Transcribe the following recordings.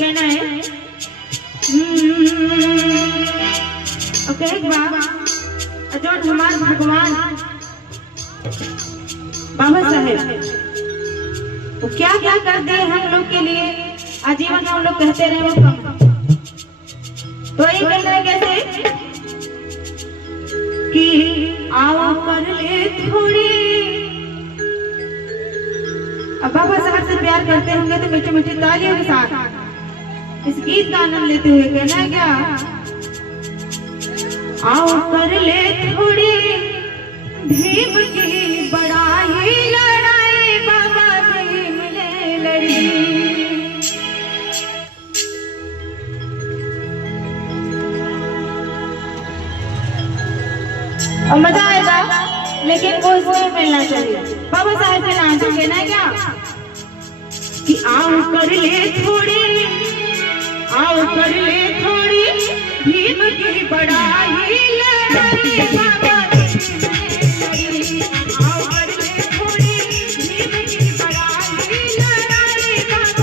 कहना है ओके जो हमारे भगवान बाबा साहेब वो क्या क्या कर दिए हम लोग के लिए, आजीवन हम लोग कहते रहे वो कम। तो ये कहना है कैसे कि आओ कर ले थोड़ी। अब बाबा साहब से प्यार करते होंगे तो मीठी मीठी तालियों के साथ इस गीत का आनंद लेते हुए कहना है क्या, आओ कर ले थोड़ी भीम की बड़ाई लड़ाई बाबा भीम ने लड़ी। और मजा आएगा लेकिन वो इसमें मिलना चाहिए। बाबा साहब के नाम से कहना है क्या कि आओ कर ले थोड़ी, आओ कर ले थोड़ी भीम की बड़ाई लड़ाई बाबा आओ कर ले थोड़ी भीम की बड़ाई लड़ाई बाबा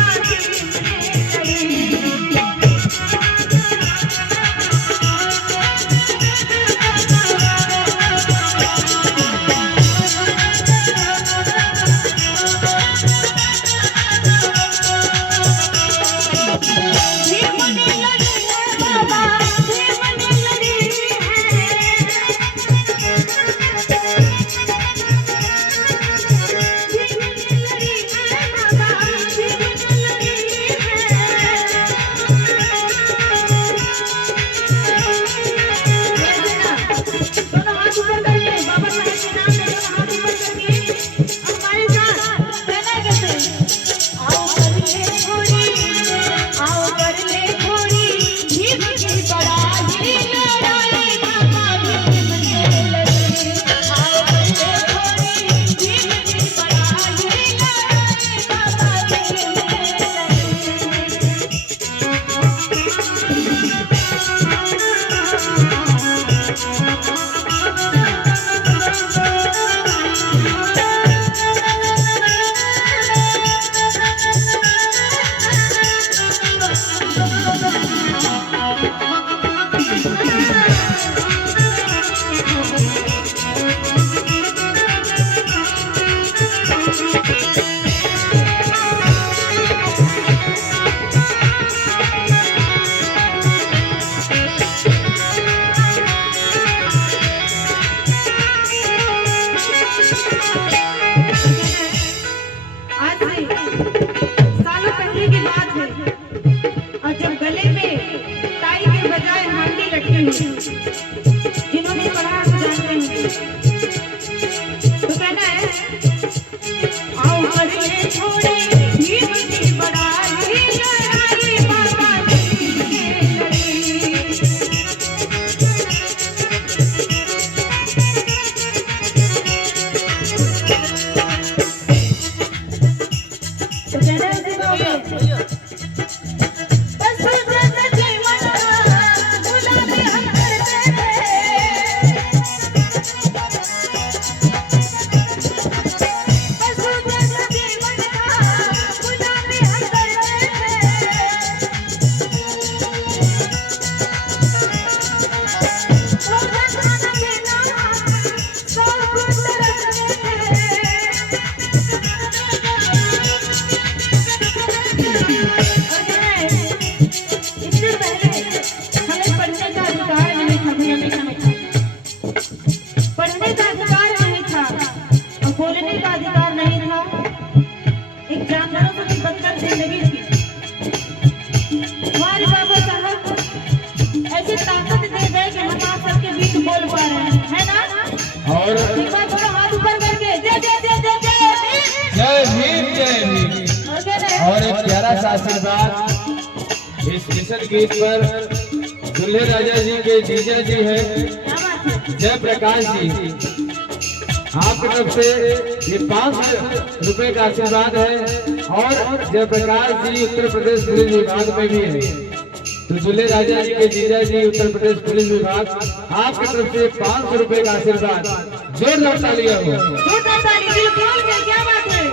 जिन्होंने पढ़ा जानते हैं तो कहना है आओ कर ले थोड़ी भीम की बड़ाई लड़ाई बाबा भीम ने लड़ी। तो कहना है और हाथ ऊपर करके जय जय जय जय जय भीम जय भीम। और एक प्यारा सा आशीर्वाद इस मिशन गीत पर दूल्हे राजा जी के जीजा जी है जय प्रकाश जी, आपकी तरफ से ये 500 रुपए का आशीर्वाद है। और जय प्रकाश जी उत्तर प्रदेश पुलिस विभाग में भी है, तो दूल्हे राजा जी के जीजा जी उत्तर प्रदेश पुलिस विभाग आपकी तरफ से 500 रुपए का आशीर्वाद। जोरदार तालियां हो। क्या बात है।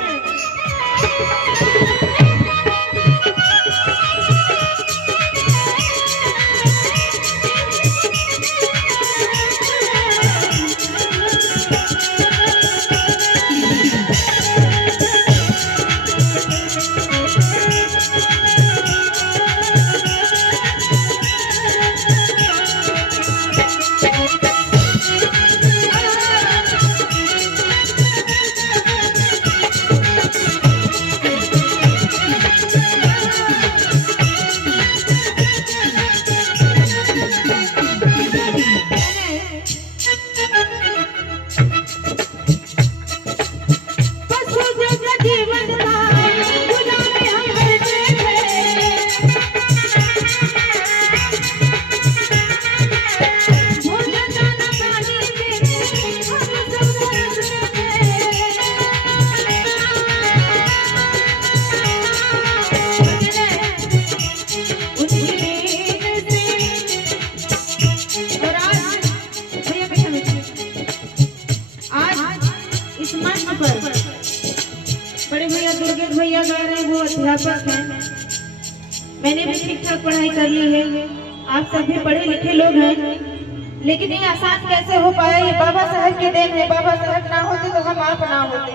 गा रहे हैं वो अध्यापक हैं। मैंने भी ठीक ठाक पढ़ाई कर ली है, आप सब भी पढ़े लिखे लोग हैं, लेकिन ये आसान कैसे हो पाया? ये बाबा साहब की देन है। बाबा साहब ना होते तो हम आप ना होते,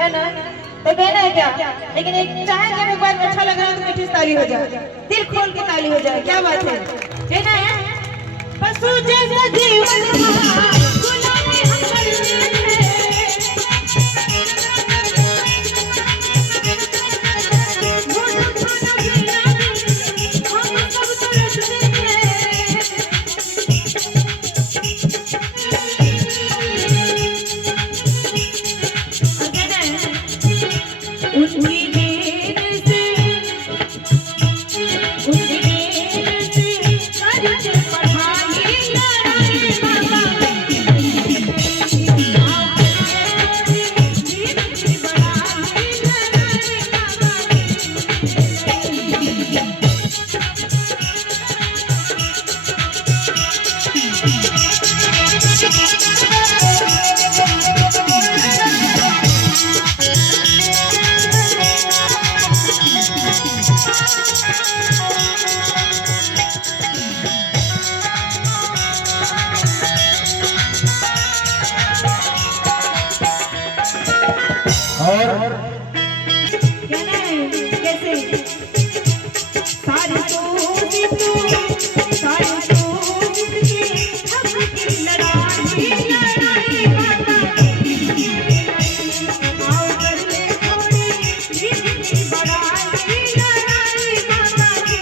है ना? तो कहना है क्या? लेकिन एक चाहेंगे एक बार अच्छा लग रहा है तो मीठी ताली हो जाए, दिल खोल के ताली हो जाए। क्या बात है? कहना है पशु जैसा जीवन गुलामी हम करते हैं, और कहना है कैसे? सारी सोच की हक की लड़ाई लड़ाई बाबा की, आओ कर ले थोड़ी जितनी बड़ाई लड़ाई बाबा की।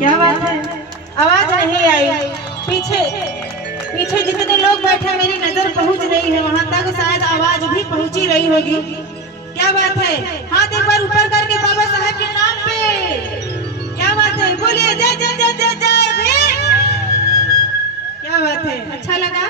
क्या बात है? आवाज नहीं आई। पीछे पीछे जितने लोग बैठे मेरी नजर पहुंच रही है वहां तक, शायद आवाज भी पहुंची रही होगी। क्या बात है? हाथ एक बार ऊपर करके बाबा साहब के नाम पे। क्या बात है? बोलिए जय जय जय जय जय भीम। क्या बात है? अच्छा लगा?